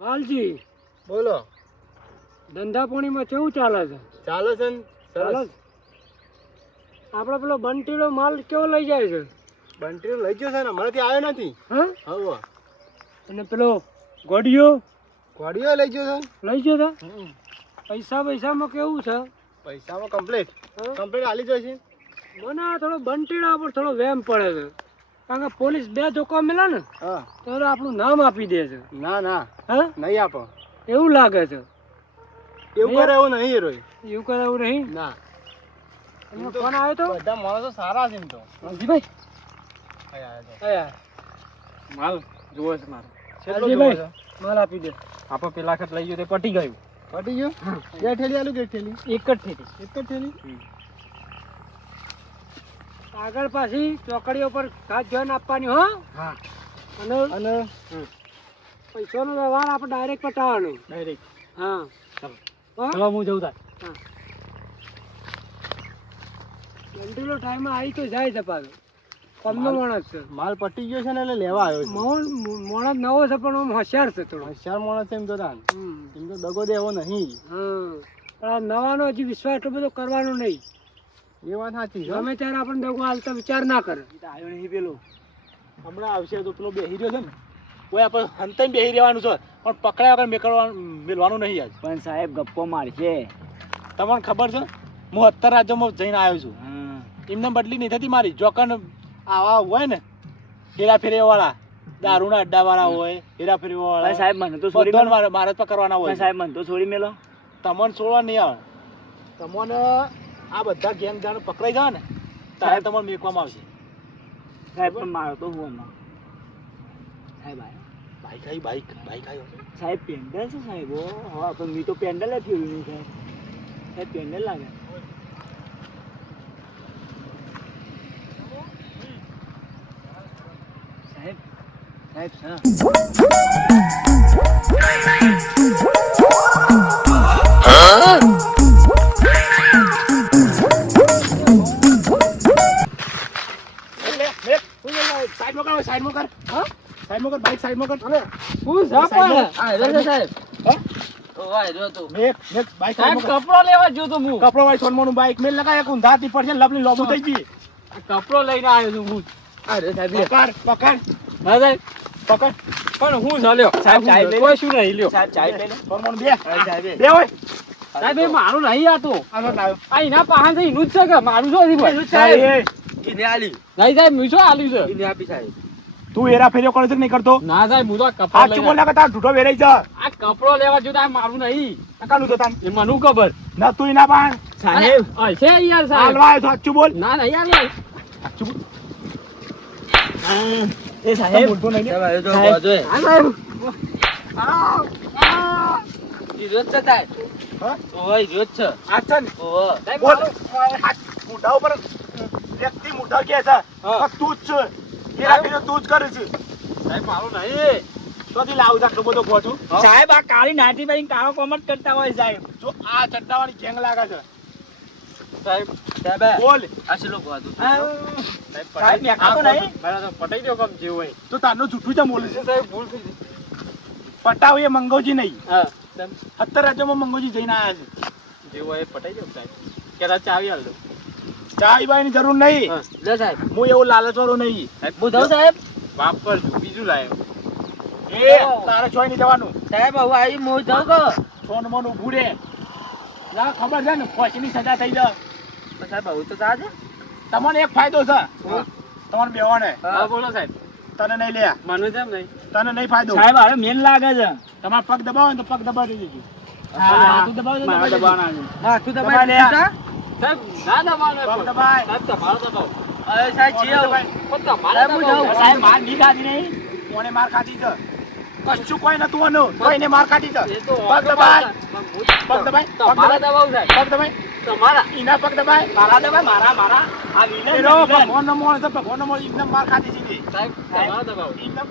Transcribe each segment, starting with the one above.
વાલજી બોલો. ધંધા પાણીમાં કેવું ચાલે છે? ચાલે છે ને? ચાલે સરસ. છે. આપણે પેલો બંટીનો માલ કેવો લઈ જાય છે? બંટી લઈ ગયો છે ને, હમણાંથી આવ્યો નથી. હા, હવે અને પેલો ગોડિયો ઘોડીઓ લઈ ગયો છે. લઈ ગયો છે. પૈસામાં કેવું છે? પૈસામાં કમ્પ્લીટ હા? કમ્પ્લીટ હાલી જશે. મને આ થોડો બંટીડા પર થોડો વેમ પડે છે, કારણ કે પોલીસ બે ધોકા મેલે ને હા. તો આપણું નામ આપી દે છે. ના ના હા, નહીં આપો. એવું લાગે છે. એવું કરે એવું નહીં હીરો. એવું કરે એવું નહીં. ના. એમનો ફોન આવ્યો તો બધા માણસો સારા છે એમ તો. રણજીભાઈ આયા માલ જોવો છે મારો. કેટલો રણજીભાઈ, જોવો માલ આપી દે. આપણે પેલા વખત લઈ ગયો તે પટી ગયું. પટી ગયો. બે ઠેલી આલુ કે એક ઠેલી? એક જ થઈ ગઈ. એક જ ઠેલી. આગળ પાછી ચોકડીઓ પર ખાસ ધ્યાન આપવાની હો. હા. અને પૈસાનો વ્યવહાર આપણે ડાયરેક્ટ પટાવવાનો. ડાયરેક્ટ. હા, ચલો હું જઉં તાર. ઘંટીનો ટાઈમ આવી તો જાય છે પાછો. કમનો માણસ છે. માલ પટી ગયો છે ને એટલે લેવા આવ્યો છે. માણસ નવો છે પણ આમ હોશિયાર છે થોડો. હોશિયાર માણસ છે એમ તો તાન. હમ. એમ તો દગો દેવો નહીં. હા, પણ આ નવાનો હજી વિશ્વાસ એટલો બધો કરવાનો નહીં. એ વાત સાચી છે. ગમે ત્યારે આપણને દગો હાલતા વિચાર ના કરે. આવ્યો નહીં પેલો. હમણાં આવશે તો પેલો બેહી રહ્યો છે ને, કોઈ આપણે હંતાઈ બેહી રહેવાનું છે, પણ પકડાયા વગર મેળવાનું નહીં આજ. પણ સાહેબ ગપ્પો મારશે. તમને ખબર છે હું 17 રાજ્યોમાં જઈને આવ્યો છું. એમને બદલી નહીં થતી મારી. જોકન આવા હોય ને હેરાફેરી વાળા, દારૂના અડ્ડા વાળા હોય, હેરાફેરી વાળા સાહેબ મને તો મારે જ પકડવાના હોય. સાહેબ મને તો છોડી મેલો. તમને છોડવા નહીં આવે. તમને આ બધા ગેંગ જાણ પકડાઈ જાય ને ત્યારે તમને મેકવામાં આવશે. સાહેબ પણ મારો તો હું હમણાં સાહેબ આવ્યો. બાઈક આવ્યો. સાહેબ પેન્ડલ છે સાહેબ. હા, પણ મેં તો પેન્ડલ જ ફેર્યું નહીં સાહેબ. સાહેબ પેન્ડલ લાગે. સાહેબ સાહેબ સાઈડમાં કર. હા, સાઈડમાં કર. બાઈક સાઈડમાં કર. હું સાહેબ કપડો લેવા જો તો હું કપડો ભાઈ સોનમોનું બાઈક મેલ લગાય ઊંધાતી પડશે લપની લોબુ થઈ ગઈ. કપડો લઈને આવ્યો છું હું. અરે સાહેબ પકડ. હા સાહેબ પકડ. પણ હું ચાલ્યો સાહેબ કોઈ શું નહીં લ્યો સાહેબ ચાઈ લઈ લે. સોનમોનું બે હોય. સાહેબ એ મારું નહીં આતું. આનો લાવ્યો. આ એના પાસે એનું જ છે કે મારું શું નથી ભાઈ? નહીં સાહેબ મેં શું આલ્યું છે? તું હેરા ફેર્યો કરે છે કે નહીં કરતો? ના સાહેબ હું તો આ કપડો સાચું લઈને બોલ્યા કે તાર ઢૂંઢો વેરાઈ છે. આ કપડો લેવા જો આ મારું નહીં. કાનું જતા એ મને ખબર ના તું ના પાણ સાહેબ હશે યાર સાહેબ. હાલવા આવ્યો. સાચું બોલ. ના ના યાર સાચું બોલ. એ સાહેબ બોલતો નહીં ને? હા સાહેબ ઇજ્જત છે સાહેબ. હા? ઓય ઇજ્જત છે. આ છે ને? સાહેબ બોલ. મારું- આ મોઢા ઉપર વ્યક્તિ મોઢા કે છે હા. તું જ છે. હેરા ફેર્યો તું જ કરે છે. સાહેબ મારું નહીં. શોધી લાવું આટલો બધો પહોંચું. સાહેબ આ કાળી નાટી ભાઈ કાળો કોમર્સ કરતા હોય સાહેબ. જો આ ચડ્ડાવાળી ગેંગ લાગે છે. સાહેબ સાહેબ બોલ. આ શું કહો સાહેબ મેં ખાતો નહીં. પટાઈ દો કમ જેવું હોય તો તારનું જૂઠું જ બોલે છે. સાહેબ ભૂલ થઈ ગઈ. પટાવ એ મંગોજી નહીં. હા 17 રાજ્યોમાં મંગોજી જઈને આવ્યા છે. જેવું હોય પટાઈ દો સાહેબ. કે ચાવી હાલ દો. ચાય બાયની જરૂર નહીં. લે સાહેબ હું એવું લાલચવાળો નહીં. હું જાઉં સાહેબ. વાપરજો બીજું લાયો. એ તારે ચોઈ નહીં જવાનું. સાહેબ હવે આવી હું જાઉં કે સોનમોન ઊભું રે. લા ખબર છે ને ફોસીની સજા થઈ જાય. સાહેબ હવે તો જાજે. તમને એક ફાયદો છે. તમારે બેવાને હા બોલો સાહેબ. તને નહીં લે. મને જેમ નહીં. તને નહીં ફાયદો. સાહેબ હવે મેન લાગે છે. તમારે પગ દબાવો ને તો પગ દબાવી દેજો. હા તું દબાવ મારા દબાવના છે. હા તું દબાઈ લે. સાહેબ ના દબાવનો પગ દબાય. સાહેબ તમારો દબાવ. અરે સાહેબ પગ જીઓ દબાય. પણ તમારે દબાવ. સાહેબ માર નહીં ખાધી નહીં. કોને માર ખાધી છે? કશું કોઈ નતું આનું. કોઈને માર ખાધી છે. એ તો પગ દબાય. પગ દબાય. તમારા દબાવ સાહેબ. પગ દબાય. તમારા ઈના પગ દબાય. મારા દબાવ મારા આ વિલન એનો ભગવાનનો મોણ છે. ભગવાનનો મોણ ઈમને માર ખાધી છે ઈ. સાહેબ તમારા દબાવ. ઈમને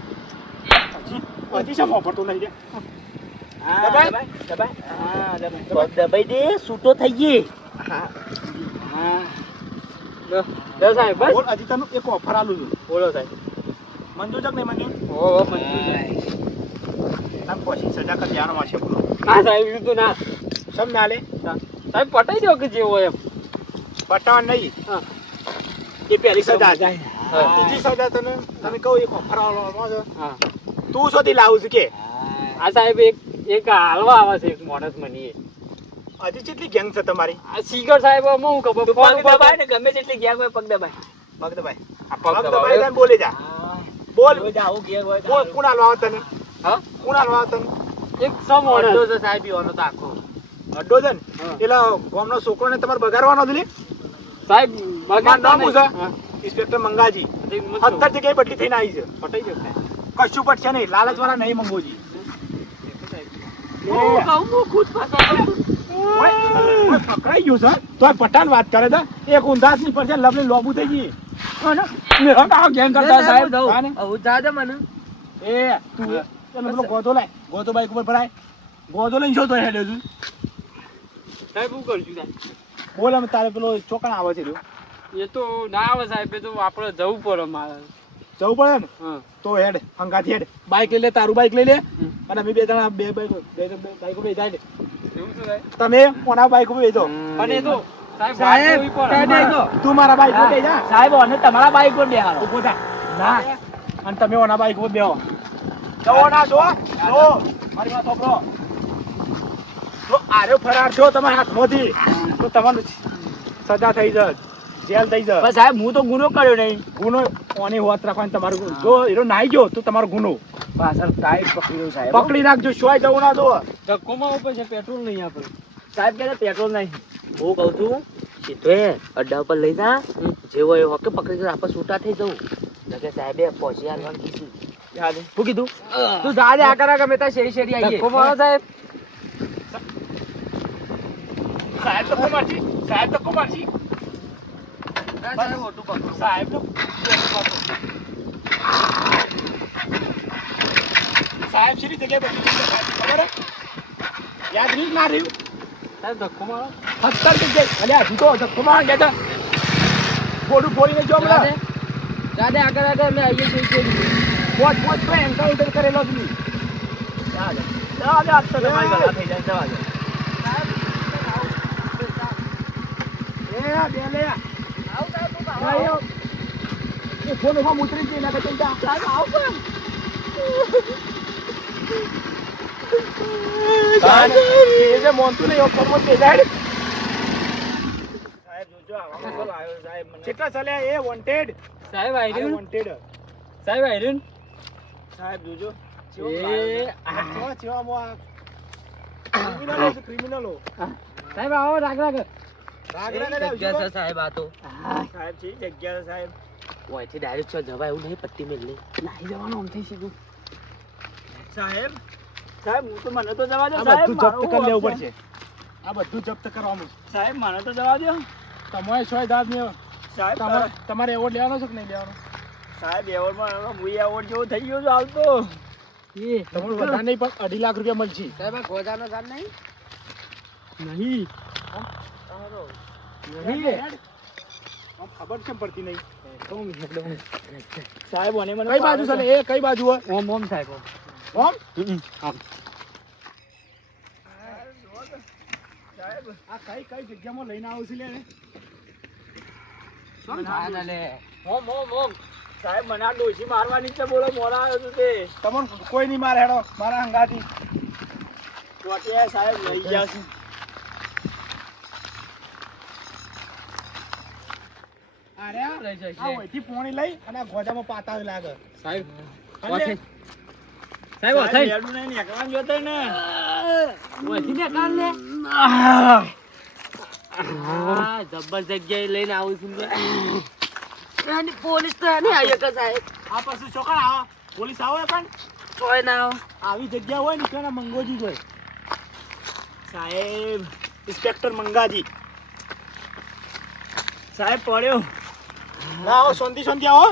હજી શા વાપરતો નહીં રે? હા દબાય. દબાય. હા દબાય. દબાઈ દે છૂટો થઈ ગઈ. હા હા લો સાહેબ બસ. બોલ હજી તને એક ઓફર આલું છું. બોલો સાહેબ. મંજૂર છે કે નહીં મંજૂર? ઓ મંજૂર છે. તમે પછી સજા કરી દેવાનો છે બોલો ના સાહેબ એવું તો ના સમ ના લે સાહેબ પટાઈ દો કે જેવો એમ પટાવા નહીં હા એ પહેલી સજા છે હા. બીજી સજા તમે કહો એ ફરાવવાનો છે હા તું શોધી લાવું છું કે આ સાહેબ એક હાલવા આવે છે એક માણસ મની હજી કેટલી ગેંગ છે તમારી આ શીખર સાહેબ આમાં હું ખબર પગ ફોન ઉપર દબાય ને ગમે તેટલી ગેંગ હોય પગ દબાય પગ દબાઈ આ પગ પગ દબાઈ દબાવે જાય બોલી જા બોલ રોજ આવું ઘેર હોય તો બોલ સારું. કોણ હાલવા આવે તને હા કોણ હાલવા આવે તને એક સમ અડધો માણસ છે સાહેબ ઈવાનો તો આખો અડ્ડો છે ને હા. એટલે ગામનો છોકરોને તમારે બગાડવાનો છે લે સાહેબ મારું નામ શું છે? હા. ઇન્સ્પેક્ટર મંગાજી તે મત જો. 17 જગ્યાએ બદલી થઈને આવી છે પટાઈ દો સાહેબ. કશું પડશે નહીં લાલચ વાળા નહીં મંગોજી હું કહું, હું ખુદ પાછો આવું. ઓય, પકડાઈ ગયું છે તોય પઠાણ વાત કરે છે એક ઊંધાસ ની પડશે લવલી લોબુ થઈ ગઈ આ ગેંગ કરતા સાહેબ હા ને? આવું જા દે મને એ તું તમે પેલો ગોધો લાય ગોધો બાઈક ઉપર ભરાય ગોધો લઈને જો તો હેડે છું સાહેબ હું કરશું સાહેબ બોલ અમે તારે પેલો ચોકણ આવે છે રહ્યો. એ તો ના આવે સાહેબ એ તો આપણે જવું પડે મારે જવું પડે ને હા તો હેડ હંગાથી હેડ બાઈક લઈ લે તારું બાઈક લઈ લે હમ. અને અમે બે જણા બે બાઈક ઉપર જાય એવું છે સાહેબ તમે કોના બાઈક ઉપર બેસો અને એ તો સાહેબ સાહેબ, વાત કરવી સાહેબ, પડે. એ તો. તું મારા બાઈક ઉપર બેસી જા સાહેબ અને તમારા બાઈક પર બેહાડો ઉભો થા ના અને તમે ઓના બાઈક ઉપર બેહો જવો ના જો મારી વાત સાંભળો જો આર્યો ફરાર થયો તમારા હાથમાંથી તો તમને સજા થઈ જાય જેલ થઈ જાય પણ સાહેબ હું તો ગુનો કર્યો નહીં ગુનો ઓની હોત રાખવાની તમારું ગુનો. જો એનો નાઈ ગયો તો તમારો ગુનો પાછળ ટાઈટ પકડી દઉં સાહેબ પકડી નાખજો શોય જવું ના દો ધક્કો મારવો પડશે પેટ્રોલ નહીં આપણે સાહેબ કે પેટ્રોલ નહીં હું કહું છું સીધો અડ્ડા ઉપર લઈ જા જેવો એ હોકે પકડી જાય આપણે છૂટા થઈ જવું નકે સાહેબે પહોંચી આવવાનું કીધું શું કીધું તું જા દે આ કરા ગમે ત્યાં શેરી શેરી આવીએ ધક્કો મારો સાહેબ સાહેબ તો કુમારજી સાહેબ તો કુમારજી સાહેબ ઓટું પકડો સાહેબ તો સાહેબ શ્રી જગ્યાએ બધી ખબર હે? યાદ રહ્યું કે ના રહ્યું સાહેબ ધક્કો મારો 17 જગ્યાએ અલ્યા હજુ તો ધક્કો માર ગયા તા ગોડું ફોડીને જો જા દે હમણાં જા દે આગળ આગળ અમે આવીએ છીએ શેરી પોચ તો એન્કાઉન્ટર કરેલો જ નહીં જા દે આ તો તમારી ગલા થઈ જાય જવા દે એ આ બે લે આવ સાહેબ હું આયો એ ફોન માં ઉતરી ગઈ ના કઈ જા સાહેબ આવ કેમ એ જે મોનતું નહીં ફોન માં તે જાય સાહેબ જોજો આવા કોલ આવ્યો સાહેબ મને કેટલા ચાલ્યા એ વોન્ટેડ સાહેબ આયર્યું વોન્ટેડ સાહેબ આયર્યું સાહેબ જોજો એ ક્રિમિનલો સાહેબ આવો રાગ રાગ જગ્યા છે સાહેબ આ તો સાહેબ છે જગ્યા સાહેબ ઓયથી ડાયરેક્ટ છો જવાય એવું નહીં પત્તી મેલ નહીં નાહી જવાનું આમ થઈ સીધું સાહેબ સાહેબ હું તો મને તો જવા દો આ સાહેબ બધું જપ્ત કરી લેવું મારું પડશે આ બધું જપ્ત કરવાનું સાહેબ મને તો જવા દો તમારે સોય દાદ ને સાહેબ તમારે એવોર્ડ લેવાનો છે કે નહીં લેવાનો સાહેબ એવોર્ડમાં હું એવોર્ડ જેવો થઈ ગયો છું હાલ તો તમને વધારે નહીં પણ 2.5 લાખ રૂપિયા મળશે સાહેબ આ ગોજાનો જાન નહીં નહીં આમ ખબર કેમ પડતી નહીં સાહેબ મને મને કઈ બાજુ છે ને? એ કઈ બાજુ હોય ઓમ ઓમ સાહેબ ઓમ આમ આ કઈ જગ્યામાં લઈને આવું છે લે શું થાય ના લે ઓમ ઓમ ઓમ સાહેબ મને આ ડોશી મારવાની છે બોલો મોરા આવ્યો છું તે તમને કોઈ નહીં મારે હેડો મારા હંગાથી ટોટિયા સાહેબ લઈ ગયા છે અરે આ ઓયથી પોણી લઈ અને આ ગોજામાં પાતા લાગે સાહેબ અને સાહેબ ઓથાઈ લેડું નહીં નીકળવાનું જોતો ને ઓયથી ને કાન લે આ જબર જગ્યાએ લઈને આવું છું અને પોલીસ તો નહીં આવી કે સાહેબ આ પછી ચોકડ આવો પોલીસ આવે પણ કોઈ ના આવો આવી જગ્યા હોય ને ત્યાં મંગોજી હોય સાહેબ ઇન્સ્પેક્ટર મંગાજી સાહેબ પડ્યો ના આવો શાંતિ આવો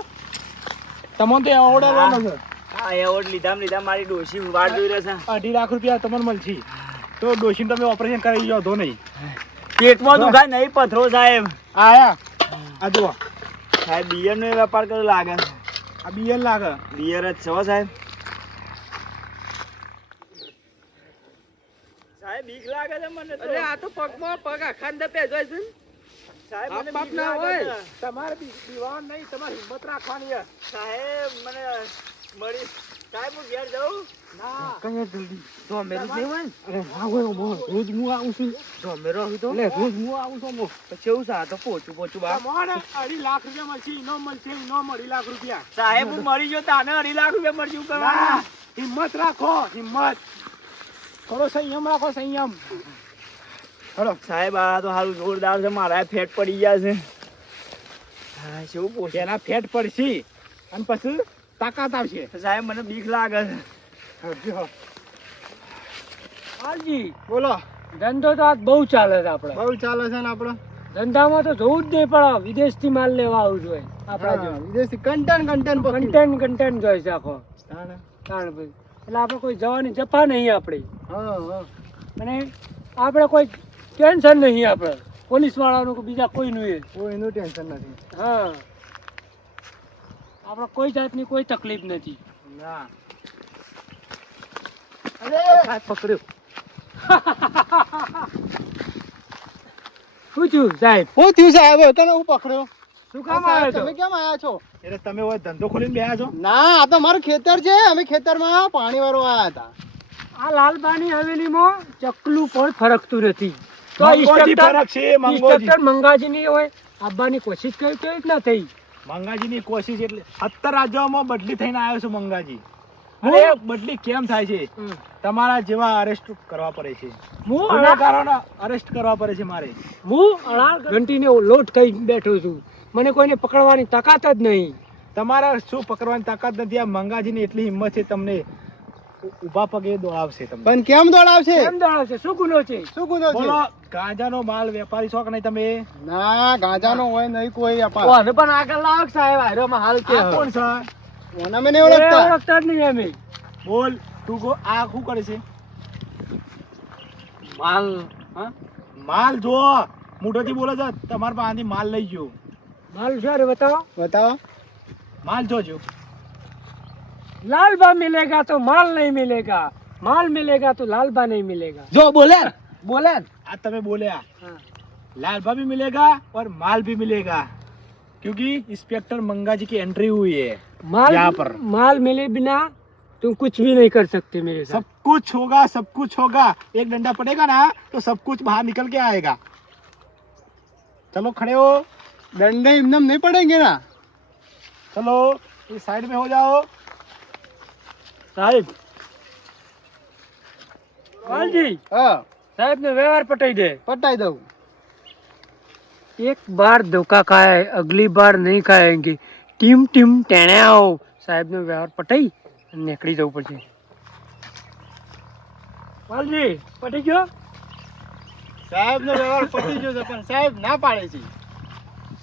તમને તો એવોર્ડ આવવાનો છે હા એવોર્ડ લીધા મારી ડોશી વાળ જોઈ રહે છે 2.5 લાખ રૂપિયા તમને મળશે તો ડોશીને તમે ઓપરેશન કરાવી જાઓ તો નહીં પેટમાં દુખાય નહીં પથરો સાહેબ આયા આ જુઓ સાહેબ બિયર નો વેપાર કરો લાગે આ બિયર લાગે બિયર જ છો સાહેબ બીક લાગે છે મને તો. અરે આ તો પગમાં પગ આખાને દબે જોઈ છે ને. સાહેબ મને બાપ બીક ના લાગે હોય. છે. તમારે બીવાનું નહીં, તમારે હિંમત રાખવાની છે. સાહેબ મને મળી સાહેબ હું ઘેર જાઉં ના કઈ જલ્દી તો મેરું નહીં હોય ને. અરે ના હોય મો રોજ હું આવું છું તો મેરો હોય તો એટલે રોજ હું આવું છું મો પછી એવું સા તો પોચું બા. તમારે 2.5 લાખ રૂપિયા મળશે, ઇનામ મળશે, ઇનામ 2.5 લાખ રૂપિયા. સાહેબ હું મરી ગયો તાને 2.5 લાખ રૂપિયા મળશે શું ના, કરવાનું હિંમત રાખો, હિંમત. થોડો સંયમ રાખો, સંયમ. હલો સાહેબ આ તો સારું જોરદાર છે મારા ફેટ પડી ગયા છે હા શું પૂછે પેલા ફેટ પડશે અને પછી તાકાત આવશે. સાહેબ મને બીક લાગે છે હાજી બોલો. ધંધો તો આજ બહુ ચાલે છે આપણે. બહુ ચાલે છે ને આપણો ધંધામાં તો જવું જ નહીં પડે, વિદેશથી માલ લેવા આવું જોઈએ આપણા જો. વિદેશી કન્ટેન્ટ કન્ટેન્ટ જોઈએ છે આખો તાણ ભાઈ. એટલે આપણે કોઈ જવાની જફા નહીં આપણી, અને આપણે કોઈ ટેન્શન નહીં, આપણે પોલીસ વાળાનું કે બીજા કોઈનું એ. કોઈનું ટેન્શન નથી. હા, આપણે કોઈ જાતની કોઈ તકલીફ નથી. ના સાહેબ પકડ્યો. શું થયું સાહેબ? હું થયું સાહેબ? તને હું પકડ્યો? શું કામ આવ્યો તમે છો? કેમ આયા છો? એટલે તમે ઓય ધંધો ખોલીને બેહ્યા છો? ના, આ તો મારું ખેતર છે. અમે ખેતરમાં પાણી વાળવા આયા હતા. આ લાલબાની હવેલીમાં ચકલું પણ ફરકતું નથી. તો મંગોજી ફરક છે, મંગોજી. ઇન્સ્પેક્ટર મંગાજી ની હોય આવવાની કોશિશ કરી કેવી રીતના થઈ? મંગાજીની કોશિશ એટલે 17 રાજ્યોમાં બદલી થઈને આવ્યો છું મંગાજી. હું? અરે બદલી કેમ થાય છે? તમારા જેવા અરેસ્ટ કરવા પડે છે. હું ગુનેગારોને અરેસ્ટ કરવા પડે છે મારે. અડાળ ઘંટીને લોટ કઈ બેઠો છું, મને કોઈને પકડવાની તાકાત જ નહીં. તમારા શું પકડવાની તાકાત નથી. આ મંગાજીની એટલી હિંમત છે, તમને ઊભા પગે દોડાવશે તમને. પણ કેમ દોડાવશે? કેમ દોડાવશે? શું ગુનો છે? શું ગુનો છે? બોલો, ગાંજાનો માલ વેપારી છો કે નહીં તમે? ના, ગાંજાનો હોય નહીં કોઈ અપાર. ઓને પણ આગળ લાવ સાહેબ, આયરોમાં હાલ કે આ કોણ છે? ઓના મને નહીં ઓળખતા. ઓળખતા જ નહીં અમે. બોલ, તું કો આ શું કરે છે? માલ હા માલ જો મોઢેથી બોલે છે, તમારા પાસેથી માલ લઈ ગયો. માલ છે રે, બતાવો. બતાવો. માલ જોજો. लालबा मिलेगा तो माल नहीं मिलेगा, माल मिलेगा तो लालबा नहीं मिलेगा. જો બોલે બોલે आज તમે બોલ્યા हाँ. लाल भा भी मिलेगा और माल भी मिलेगा, क्योंकि इंस्पेक्टर मंगा जी की एंट्री हुई है यहाँ पर. माल मिले बिना तुम कुछ भी नहीं कर सकते मेरे साथ. सब कुछ होगा, सब कुछ होगा. एक डंडा पड़ेगा ना तो सब कुछ बाहर निकल के आएगा. चलो खड़े हो. डंडे इमनम नहीं पड़ेंगे ना. चलो इस साइड में हो जाओ. साहिब कालजी હા, साहब ने व्यवहार पटाई दे. પટાઈ દઉં. एक बार धोखा खाया है, अगली बार नहीं खाएंगे. टीम टीम टेणे आओ. साहब ने व्यवहार पटाई નીકળી જવું પડશે. કાલજી પટી ગયો. સાહેબનો વ્યવહાર પતી ગયો છે, પણ સાહેબ ના પાડે છે.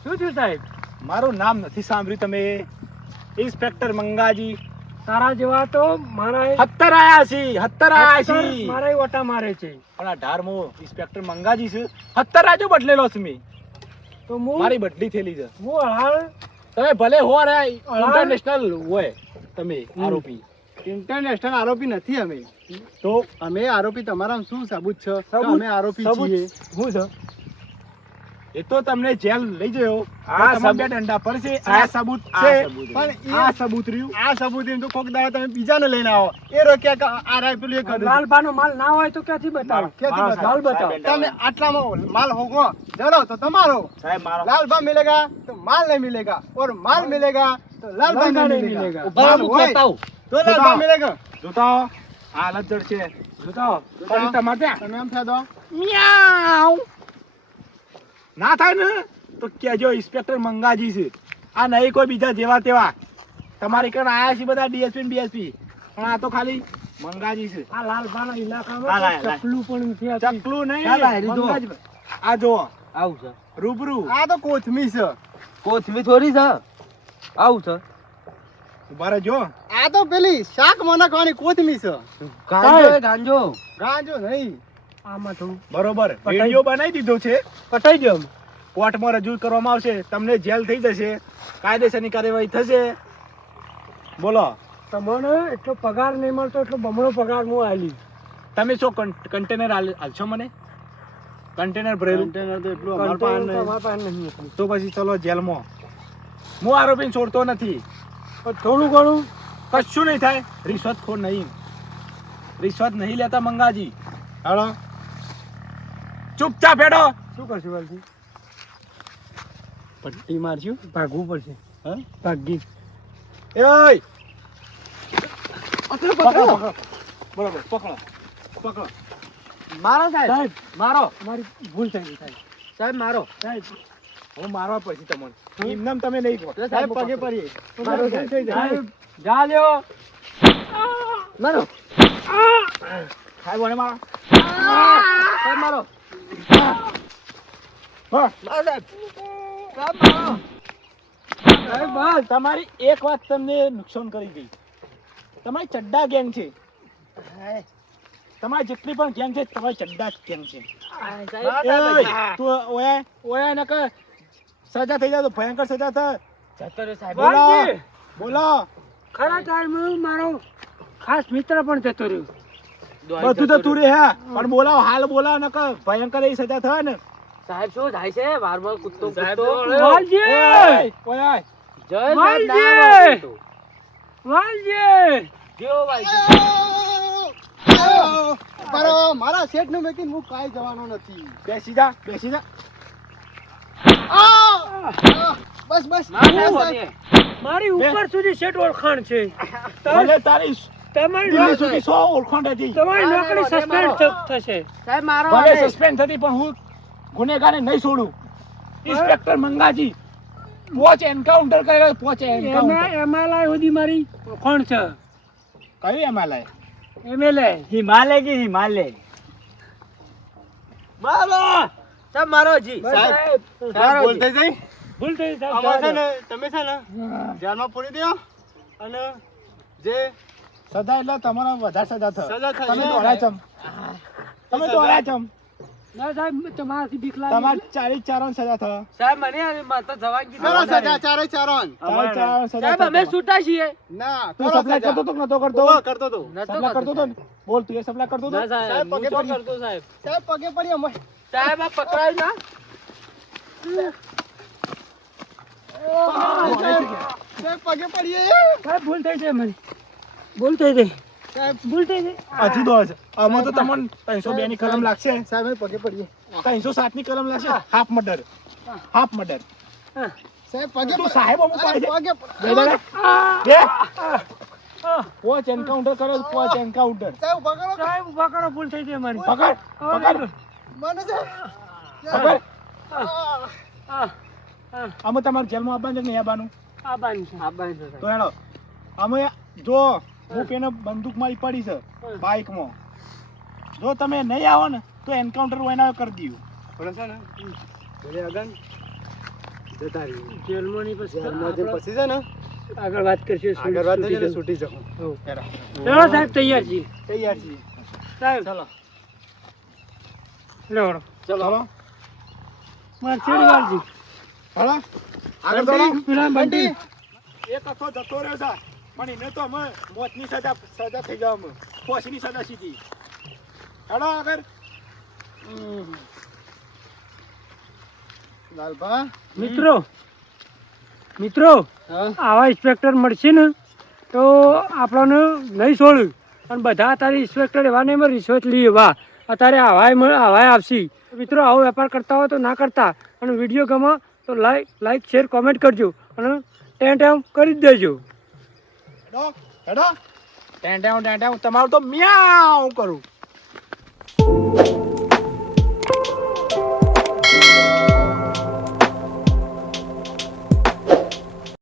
શું થયું સાહેબ? મારું નામ નથી સાંભળ્યું તમે? ઇન્સ્પેક્ટર મંગાજી. તારા જેવા તો મારા 17 આયા છે, 17 આયા છે. મારા ઓટા મારે છે. પણ આ ઢારમો ઇન્સ્પેક્ટર મંગાજી છે. 17 રાજ્યો બદલેલો છે મેં. તો હું મારી બદલી થયેલી છે. હળાળ તમે ભલે હો રે ઇન્ટરનેશનલ હોય તમે આરોપી, ઇન્ટરનેશનલ આરોપી નથી અમે. તો અમે આરોપી. તમારા શું સાબુત છે કે સાબુત? અમે આરોપી સાબુત? છીએ? હું છે. એ તો તમને જેલ લઈ ગયો. આ આ સબૂત- બે દંડા પર છે. આ સબૂત છે. પણ આ સબૂત રહ્યું. આ સબૂત એમ તો કોક દાડો તમે બીજાને લઈને આવો. એ રોક્યા કે આ રાય પેલું એ કર્યું. લાલબાનો માલ ના હોય તો ક્યાંથી બતાવો? ક્યાંથી બતાવો? માલ બતાવો. તમે આટલામાં માલ હોગો ચલો તો તમારો. સાહેબ મારો लाल भा मिलेगा तो माल नहीं मिलेगा, और माल मिलेगा तो लाल भा लाल नहीं नहीं मिलेगा. मिलेगा. माल होय બતાવું तो लाल भा मिलेगा. જોતા હો. આ હાલત જડ છે. બતાવો. પણ તમારે ત્યાં તમે એમ થયા દો. મ્યાઉ ના થાય ને તો કેજો ઇન્સ્પેક્ટર મંગાજી છે. આ નહીં કોઈ બીજા જેવા તેવા. તમારી કણ આયા છે બધા ડીએસપી બીએસપી, પણ આ તો ખાલી મંગાજી છે. આ લાલબાના હા, ઇલાકામાં લાય, લાય. ચકલું પણ નથી આવતું. ચકલું નહીં, ચાલ, આ રીધો. મંગાજી. આ જો આવું છે રૂબરૂ આ તો કોથમી છે. કોથમી થોડી છે આવું છે ઉભા રહેજો. આ તો પેલી શાક મનકવાની કોથમી છે. ગાંજો ગાંજો ગાંજો નહીં. આમાં થોડું બરોબર વિડીયો બનાવી દીધો છે. પટાઈ દો. કોર્ટમાં રજૂ કરવામાં આવશે. તમને જેલ થઈ જશે, કાયદેસરની કાર્યવાહી થશે. બોલો. તમને એટલો પગાર નહીં મળતો, એટલો બમણો પગાર હું આલી. તમે શું કન્ટેનર હાલશો મને? કન્ટેનર ભરેલું કન્ટેનર તો એટલું અમાર પાસે નહીં. અમારા પાસે નહીં. તો પછી ચલો જેલમાં. હું આરોપીને છોડતો નથી. પણ થોડું ઘણું કશું નહીં થાય. રિશ્વતખોર નહીં. રિશ્વત નહીં લેતા મંગાજી. હાલો ચૂપચાપ હેડો. શું કરશું વાલજી? પટ્ટી મારશું. ભાગવું પડશે. હા? ભાગી. એય પકડો, પકડો, પકડો. પકડો. બરોબર પકડો પકડો. મારો સાહેબ સાહેબ મારો અમારી ભૂલ થઈ ગઈ સાહેબ. સાહેબ મારો સાહેબ હું મારવા પછી તમને એમનેમ તમે નહીં કહો. જો સાહેબ પકડો. પગે પડીએ. મારો ભૂલ થઈ જાય. સાહેબ જા લ્યો. મારો સાહેબ મને મારો. સાહેબ મારો હા. મારો સાહેબ સાહેબ મારો સાહેબ બસ તમારી એક વાત તમને નુકસાન કરી ગઈ. તમારી ચડ્ડા ગેંગ છે. તમારી જેટલી પણ ગેંગ છે તમારી ચડ્ડા ગેંગ છે. એય, તું ઓયા ને કે સજા થઈ જાય તો ભયંકર સજા થાય. જતો રહ્યો સાહેબ બોલો વાલજી, બોલો. ખરા ટાઈમે મારો ખાસ મિત્ર પણ જતો રહ્યો. બધું તો તું રે હે પણ બોલાવો હાલ બોલાવો ને કે ભયંકર એવી સજા થાય ને. સાહેબ શું થાય છે વારમાં કૂદતો સાહેબ કૂદતો વાલજી, ઓય, ઓય. જય સાહેબ વાલજી! ના મારતો. વાલજી, ગયો ભાઈ મારો મારા શેઠ નું મેકીને હું કાંઈ જવાનો નથી. બેસી જા બેસી જા. બસ બસ ના સાહેબ બોલીએ. મારી ઉપર સુધી શેઠ ઓળખાણ છે. ભલે તારી તમારી દિલ્હી સુધી 100 ઓળખાણ હતી. તમારી નોકરી સસ્પેન્ડ થશે. સાહેબ મારો ભલે અને સસ્પેન્ડ થતી પણ હું ગુનેગારને નહીં છોડું. ઇન્સ્પેક્ટર મંગાજી પોચ એન્કાઉન્ટર કર્યો. પોચ એન્કાઉન્ટર એમાં લાય સુધી મારી ઓળખાણ છે. કઈ એમાં લાય? એમએલએ હિમાલય કે હિમાલય સાહેબ મારો જી સાહેબ મારો બોલ જી. થઈ જાય. ભૂલ થઈ આમાં છે સાહેબ. ને તમે છે ને જેલમાં પૂરી દો અને જે સજા એટલે તમારા વધારે સજા થાય. સજા થાય તમે છે. દોડ્યા ચમ. તમે સજા. દોડ્યા ચમ. ના સાહેબ તમારાથી બીક લાગે. તમારે 40 સજા થાય. સાહેબ મને આ માતા જવા કરો કીધું સજા ચારે ચારોન. 40 સજા સાહેબ અમે થાય. છૂટા છીએ ના તું કરો સપ્લાય સજા. કરતો તો કે નતો કરતો? ઓવા કરતો તો. નતો સપ્લાય કરતો તો ને? બોલ તું એ સપ્લાય કરતો તો? ના સાહેબ સાહેબ, પગે હું શું પડી. કરતો સાહેબ સાહેબ પગે પડી અમે. સાહેબ આ પકડાય ના સાહેબ પગે પડીએ. સાહેબ ભૂલ થઈ જાય મારી. ભૂલ થઈ ગઈ. સાહેબ ભૂલ થઈ ગઈ. હજી દોડ છે. આમાં તો તમને 302 ની કલમ લાગશે. સાહેબ અમે પગે પડીએ. 307 ની કલમ લાગશે. Half murder. Half murder. સાહેબ પગે તું પડ- સાહેબ અમુક અરે, પાડે છે. પગે બે દાડા. બે. પોચ એન્કાઉન્ટર કરો. પોચ એન્કાઉન્ટર. સાહેબ ઉભા કરો. સાહેબ ઉભા કરો. ભૂલ થઈ જાય મારી. પકડ પકડ મને છે. પકડ. આ આમાં તમારે જેલમાં આવવાનું છે કે નહીં આવવાનું? આ બાંધ છે. આ બાઈ છે તો હેડો અમે જો હું પેને બંદૂક મારી પડી છે બાઇકમાં. જો તમે નહીં આવો ને તો એન્કાઉન્ટર એના કરી દઉં. પણ છે ને ઘરે આગળ જતા રહીએ. જેલમાં ની પછી જેલમાં જે આપણે પછી છે ને આગળ વાત કરશે. આગળ વાત થઈ ને છૂટી જાઉં. હેડો. ચલો સાહેબ તૈયાર છીએ. તૈયાર છીએ. સાહેબ ચલો લેવડો. ચલો મારે છેડી વાળજી. હાલો આગળ દોડો. પેલા બંટી. એક આખો જતો રહ્યો છે પણ એને તો અમે મોતની સજા થઈ જાય. અમે ફોસીની સજા સીધી. હેડો આગળ. લાલભા મિત્રો આવા ઇન્સ્પેક્ટર મળશે ને તો આપણને નહીં છોડ્યું. અને બધા અત્યારે ઇન્સ્પેક્ટર એવા નહીં રિશ્વત લઈએ એવા અત્યારે આવાય આવશે. મિત્રો આવો વેપાર કરતા હોય તો ના કરતા. અને વિડીયો ગમે તો લાઈક શેર કોમેન્ટ કરજો અને ટેમ કરી જ દેજો. હેડો હેડો. ટેં ટેં તમારું તો મ્યાઉ કરું.